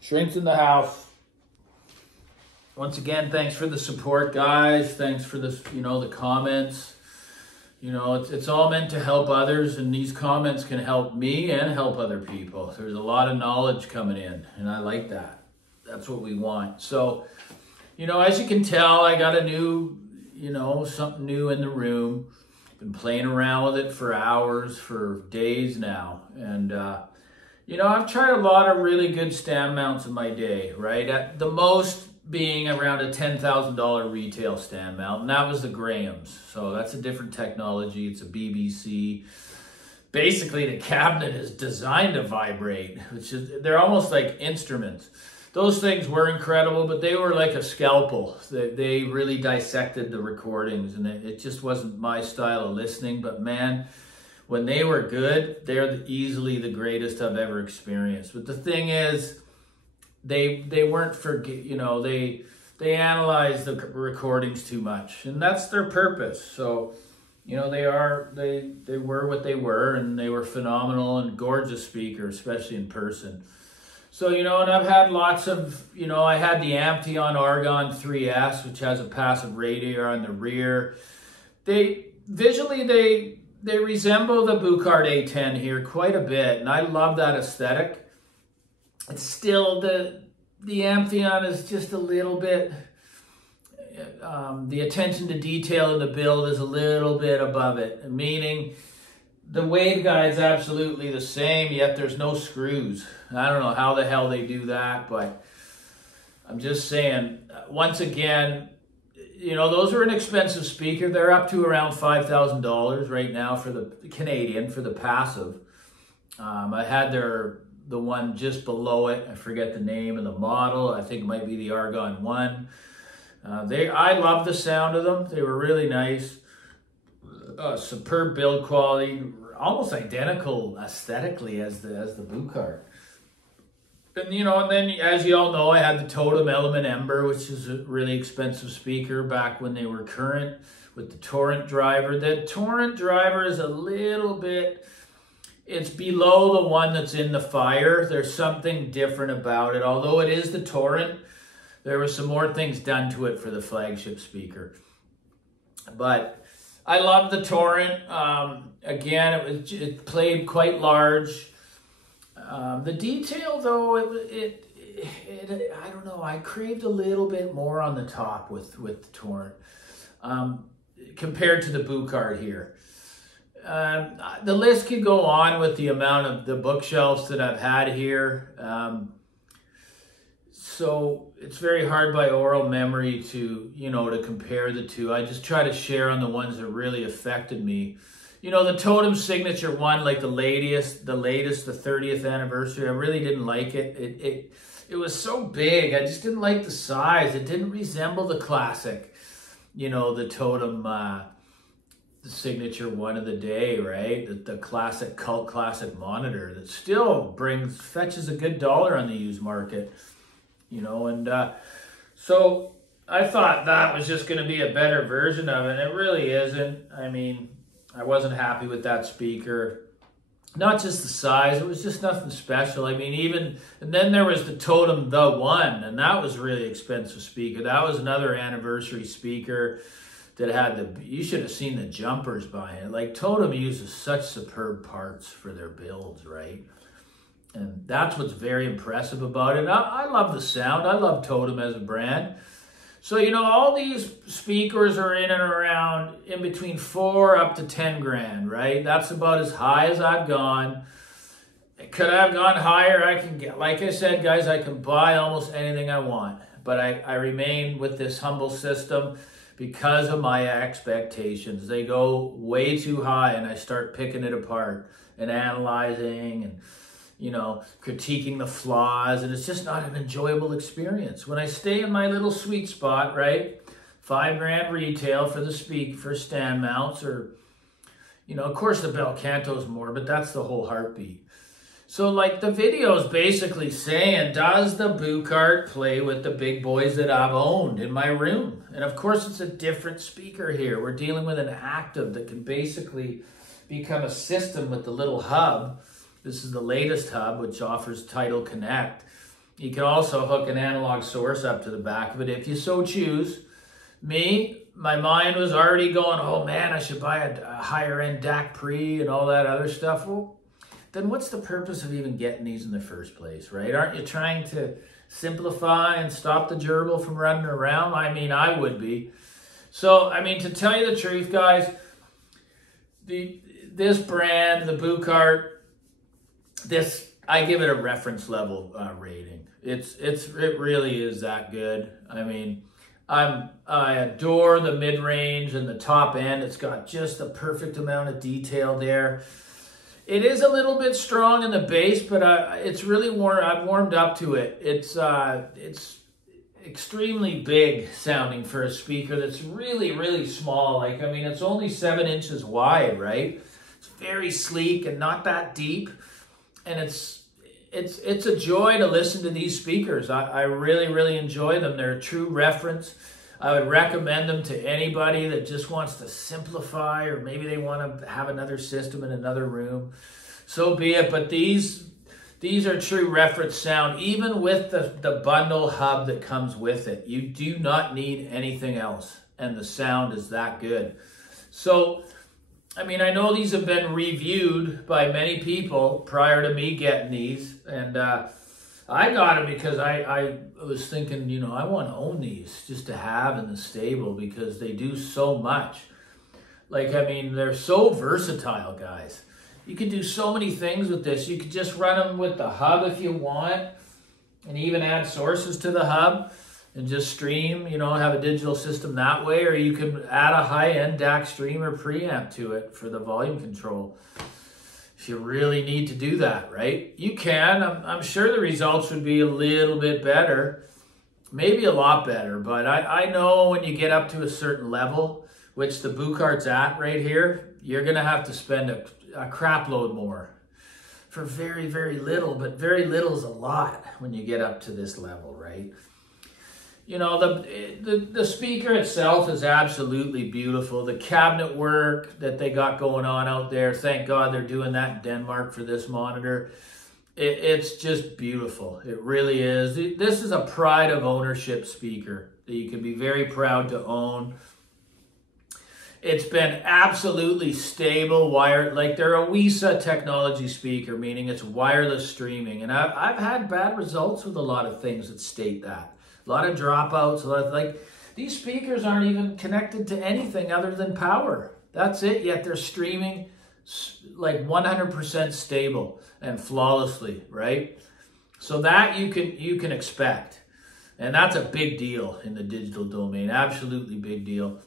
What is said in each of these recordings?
Shrinks in the house. Once again, thanks for the support, guys. Thanks for this, the comments. It's all meant to help others, and these comments can help me and help other people. There's a lot of knowledge coming in, and I like that. That's what we want. So, as you can tell, I got a new, something new in the room. Been playing around with it for hours, for days now. And, I've tried a lot of really good stand mounts in my day, right? At the most being around a $10,000 retail stand mount, and that was the Graham's. So that's a different technology. It's a BBC. Basically, the cabinet is designed to vibrate, they're almost like instruments. Those things were incredible, but they were like a scalpel. They really dissected the recordings, and it just wasn't my style of listening. But man, when they were good, they're easily the greatest I've ever experienced. But the thing is, they weren't they analyzed the recordings too much, and that's their purpose. So, they were what they were, and they were phenomenal and gorgeous speakers, especially in person. So, and I've had lots of, I had the Ampteon Argon 3S, which has a passive radiator on the rear. Visually, they resemble the Buchardt A10 here quite a bit, and I love that aesthetic. It's still, the Ampteon is just a little bit, the attention to detail in the build is a little bit above it, meaning the waveguide's absolutely the same, yet there's no screws. I don't know how the hell they do that, but I'm just saying, once again, those are an expensive speaker. They're up to around $5,000 right now for the Canadian, for the passive. I had the one just below it. I forget the name of the model. I think it might be the Argon 1. I love the sound of them. They were really nice. Superb build quality, almost identical aesthetically as the Buchardt. And and then as you all know, I had the Totem Element Ember, which is a really expensive speaker back when they were current, with the Torrent driver. The Torrent driver is a little bit, it's below the one that's in the Fire. There's something different about it. Although it is the Torrent, there were some more things done to it for the flagship speaker. But I love the Torrent. Again, it played quite large. The detail, though, I don't know. I craved a little bit more on the top with the Torrent compared to the Buchardt here. The list could go on with the amount of the bookshelves that I've had here. So it's very hard by oral memory to, to compare the two. I just try to share on the ones that really affected me. The Totem Signature one, like the latest, the 30th anniversary, I really didn't like it. It was so big. I just didn't like the size. It didn't resemble the classic, the Totem, the Signature one of the day, right? The classic, cult classic monitor that still fetches a good dollar on the used market. So I thought that was just going to be a better version of it. It really isn't. I mean, I wasn't happy with that speaker. Not just the size, it was just nothing special. I mean, and then there was the Totem The One, and that was a really expensive speaker. That was another anniversary speaker that had you should have seen the jumpers behind it. Like, Totem uses such superb parts for their builds, right? And that's what's very impressive about it. I love the sound. I love Totem as a brand. So, all these speakers are in and around in between 4 up to 10 grand, right? That's about as high as I've gone. Could I have gone higher? I can get, like I said, guys, I can buy almost anything I want. But I remain with this humble system because of my expectations. They go way too high, and I start picking it apart and analyzing and critiquing the flaws, and it's just not an enjoyable experience. When I stay in my little sweet spot, right, 5 grand retail for stand mounts, or, of course the Bel Canto's more, but that's the whole heartbeat. So, like, the video is basically saying, does the Buchardt play with the big boys that I've owned in my room? And of course, it's a different speaker here. We're dealing with an active that can basically become a system with the little hub. This is the latest hub, which offers Tidal Connect. You can also hook an analog source up to the back of it if you so choose. My mind was already going, oh man, I should buy a higher end DAC pre and all that other stuff. Well, then what's the purpose of even getting these in the first place, right? Aren't you trying to simplify and stop the gerbil from running around? I mean, I would be. So, I mean, to tell you the truth, guys, this brand, the Buchardt, I give it a reference level rating. It really is that good. I mean, I adore the mid-range and the top end. It's got just the perfect amount of detail there. It is a little bit strong in the bass, but it's really warm. I've warmed up to it. It's extremely big sounding for a speaker that's really, really small. Like, I mean, it's only 7 inches wide, right? It's very sleek and not that deep, and it's a joy to listen to these speakers. I really, really enjoy them. They're a true reference. I would recommend them to anybody that just wants to simplify, or maybe they want to have another system in another room. So be it. But these are true reference sound, even with the bundle hub that comes with it. You do not need anything else, and the sound is that good. So, I mean, I know these have been reviewed by many people prior to me getting these, and I got them because I was thinking, you know, I want to own these just to have in the stable because they do so much. Like, I mean, they're so versatile, guys. You can do so many things with this. You could just run them with the hub if you want, and even add sources to the hub and just stream, you know, have a digital system that way, or you can add a high-end DAC streamer preamp to it for the volume control. If you really need to do that, right? You can. I'm sure the results would be a little bit better, maybe a lot better, but I know when you get up to a certain level, which the Buchardt's at right here, you're going to have to spend a crap load more for very, very little, but very little is a lot when you get up to this level, right? You know, the speaker itself is absolutely beautiful. The cabinet work that they got going on out there, thank God they're doing that in Denmark for this monitor. It's just beautiful. It really is. This is a pride of ownership speaker that you can be very proud to own. It's been absolutely stable, wired, like they're a WISA technology speaker, meaning it's wireless streaming. And I've had bad results with a lot of things that state that. A lot of dropouts, a lot of, like, these speakers aren't even connected to anything other than power. That's it, yet they're streaming like 100% stable and flawlessly, right? So that you can expect. And that's a big deal in the digital domain, absolutely big deal.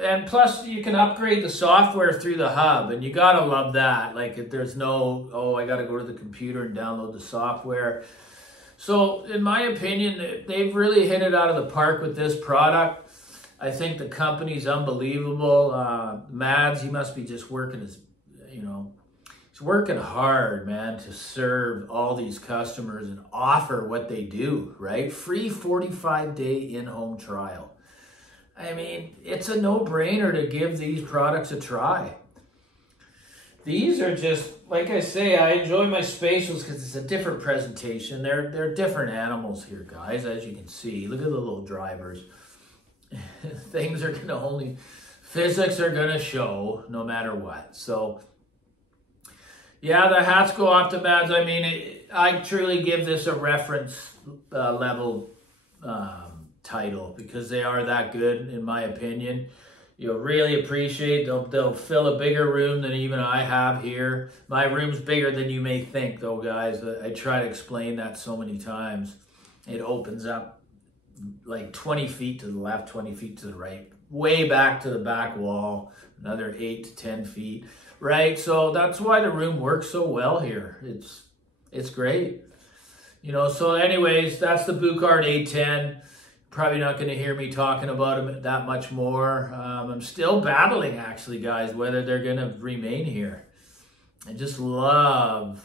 And plus, you can upgrade the software through the hub, and you gotta love that. Like, if there's no, oh, I gotta go to the computer and download the software. So, in my opinion, they've really hit it out of the park with this product. I think the company's unbelievable. Mads, he must be just working his, you know, he's working hard, man, to serve all these customers and offer what they do, right? Free 45-day in-home trial. I mean, it's a no-brainer to give these products a try. These are just, like I say, I enjoy my spatials because it's a different presentation. They're different animals here, guys, as you can see. Look at the little drivers. Things are going to only, physics are going to show no matter what. So, yeah, the hats go off to Mads. I mean, I truly give this a reference level title because they are that good, in my opinion. You'll really appreciate, they'll fill a bigger room than even I have here. My room's bigger than you may think, though, guys. I try to explain that so many times. It opens up like 20 feet to the left, 20 feet to the right, way back to the back wall, another 8 to 10 feet, right? So that's why the room works so well here. It's great. You know, so anyways, that's the Buchardt A10. Probably not going to hear me talking about them that much more. I'm still battling, actually, guys, whether they're going to remain here. I just love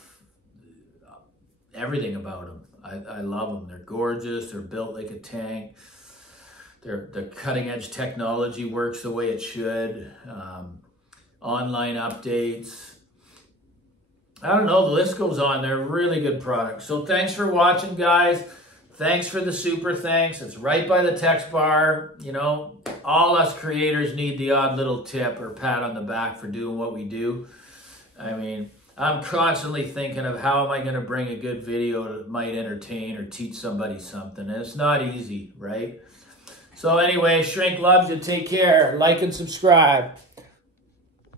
everything about them. I love them. They're gorgeous. They're built like a tank. The cutting-edge technology works the way it should. Online updates. I don't know, the list goes on. They're really good products. So thanks for watching, guys. Thanks for the super thanks. It's right by the text bar. You know, all us creators need the odd little tip or pat on the back for doing what we do. I mean, I'm constantly thinking of how am I going to bring a good video that might entertain or teach somebody something. And it's not easy, right? So anyway, Shrink loves you. Take care. Like and subscribe.